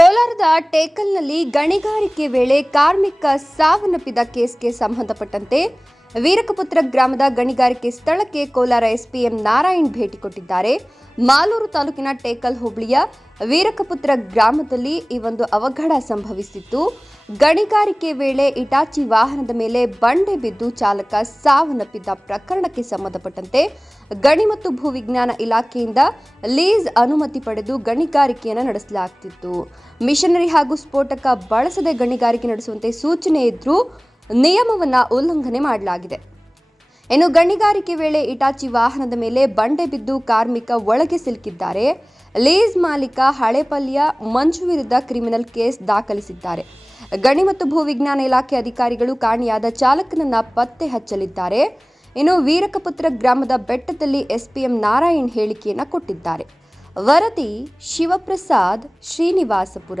ಕೋಲಾರದ ಟೇಕಲ್ನಲ್ಲಿ ಗಣಿಗಾರಿಕೆ ವೇಳೆ ಕಾರ್ಮಿಕ ಸಾವನ್ನಪ್ಪಿದ ಕೇಸ್ಗೆ ಸಂಬಂಧಪಟ್ಟಂತೆ ವೀರಕಪುತ್ರ ಗ್ರಾಮದ ಗಣಿಗಾರಿಕೆ ಸ್ಥಳಕ್ಕೆ ಕೋಲಾರ ಎಸ್ಪಿಎಂ ನಾರಾಯಣ್ ಭೇಟಿ ಕೊಟ್ಟಿದ್ದಾರೆ. ಮಾಲೂರು ತಾಲೂಕಿನ ಟೇಕಲ್ ಹೋಬಳಿಯ ವೀರಕಪುತ್ರ ಗ್ರಾಮದಲ್ಲಿ ಈ ಒಂದು ಅವಘಡ ಸಂಭವಿಸಿತ್ತು. ಗಣಿಗಾರಿಕೆ ವೇಳೆ ಇಟಾಚಿ ವಾಹನದ ಮೇಲೆ ಬಂಡೆ ಬಿದ್ದು ಚಾಲಕ ಸಾವನ್ನಪ್ಪಿದ್ದ ಪ್ರಕರಣಕ್ಕೆ ಸಂಬಂಧಪಟ್ಟಂತೆ ಗಣಿ ಮತ್ತು ಭೂವಿಜ್ಞಾನ ಇಲಾಖೆಯಿಂದ ಲೀಸ್ ಅನುಮತಿ ಪಡೆದು ಗಣಿಗಾರಿಕೆಯನ್ನು ನಡೆಸಲಾಗ್ತಿತ್ತು. ಮಿಷನರಿ ಹಾಗೂ ಸ್ಫೋಟಕ ಬಳಸದೆ ಗಣಿಗಾರಿಕೆ ನಡೆಸುವಂತೆ ಸೂಚನೆ ಇದ್ರೂ ನಿಯಮವನ್ನು ಉಲ್ಲಂಘನೆ ಮಾಡಲಾಗಿದೆ. ಇನ್ನು ಗಣಿಗಾರಿಕೆ ವೇಳೆ ಇಟಾಚಿ ವಾಹನದ ಮೇಲೆ ಬಂಡೆ ಬಿದ್ದು ಕಾರ್ಮಿಕ ಒಳಗೆ ಸಿಲುಕಿದ್ದಾರೆ. ಲೀಸ್ ಮಾಲೀಕ ಹಳೆಪಲ್ಯ ಮಂಜು ವಿರುದ್ಧ ಕ್ರಿಮಿನಲ್ ಕೇಸ್ ದಾಖಲಿಸಿದ್ದಾರೆ. ಗಣಿ ಮತ್ತು ಭೂವಿಜ್ಞಾನ ಇಲಾಖೆ ಅಧಿಕಾರಿಗಳು ಕಾಣೆಯಾದ ಚಾಲಕನನ್ನ ಪತ್ತೆ ಹಚ್ಚಲಿದ್ದಾರೆ. ಇನ್ನು ವೀರಕಪುತ್ರ ಗ್ರಾಮದ ಬೆಟ್ಟದಲ್ಲಿ ಎಸ್ಪಿಎಂ ನಾರಾಯಣ್ ಹೇಳಿಕೆಯನ್ನು ಕೊಟ್ಟಿದ್ದಾರೆ. ವರದಿ ಶಿವಪ್ರಸಾದ್ ಶ್ರೀನಿವಾಸಪುರ.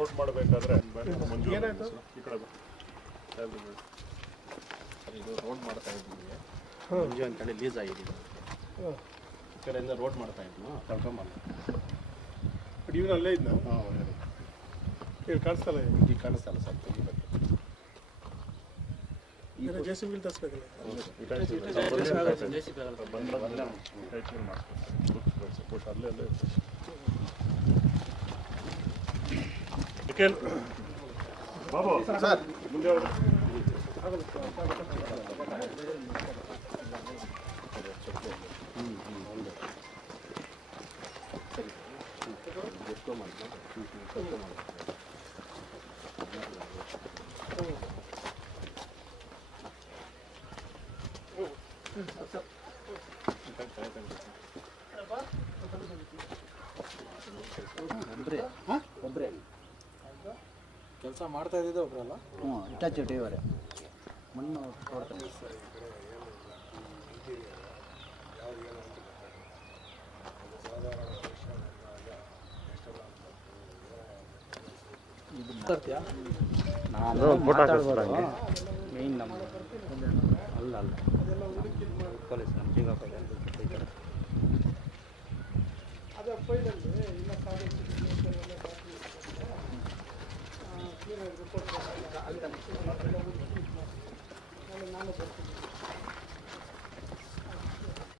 ರೋಡ್ ಮಾಡಬೇಕಾದ್ರೆ ಮಂಜು ಈ ಕಡೆ ಸರ್ ಇದು ರೋಡ್ ಮಾಡ್ತಾ ಇದ್ದೀವಿ. ಮಂಜು ಅಂತೇಳಿ ಲೀಸ್ ಆಗಿದ್ದೀವಿ ಈ ಕಡೆಯಿಂದ ರೋಡ್ ಮಾಡ್ತಾ ಇದ್ನು? ಕಳ್ಕೊಂಬಲ್ಲ ಬಟ್ ಇವನು ಅಲ್ಲೇ ಇದ್ದ ಹಾಂ ಇಲ್ಲಿ ಕಾಣಿಸ್ತಲ್ಲ ಇಲ್ಲಿ ಕಾಣಿಸ್ತಲ್ಲ ಸರ್ ತೆಗಿಬೇಕು. ಜೆ ಸಿ ಬಿಲ್ ತರಿಸ್ಬೇಕಲ್ಲ? ಅಲ್ಲೇ ಅಲ್ಲೇ ನಿಖಿಲ್ ಬಾಬು ಸರ್ ಮುಂದೆ ಹೋಗ್ರಿ. ಒಬ್ಬರೇ ಕೆಲಸ ಮಾಡ್ತಾ ಇದ್ದಿದ್ದೆ ಒಬ್ರಲ್ಲ ಹ್ಞೂ ಇಟಾಚಿ ಡ್ರೈವರೇ ಮಣ್ಣು ತೋಡ್ತಾರೆ ನಾನು ಮಾತಾಡ್ಬೋದು. ಮೇಯ್ನ್ ನಮ್ಮ ಅಲ್ಲ ಅಲ್ಲ. ಕಾಲೇಜ್ ನಮ್ಮ ಜೀವಪ್ಪ Gracias.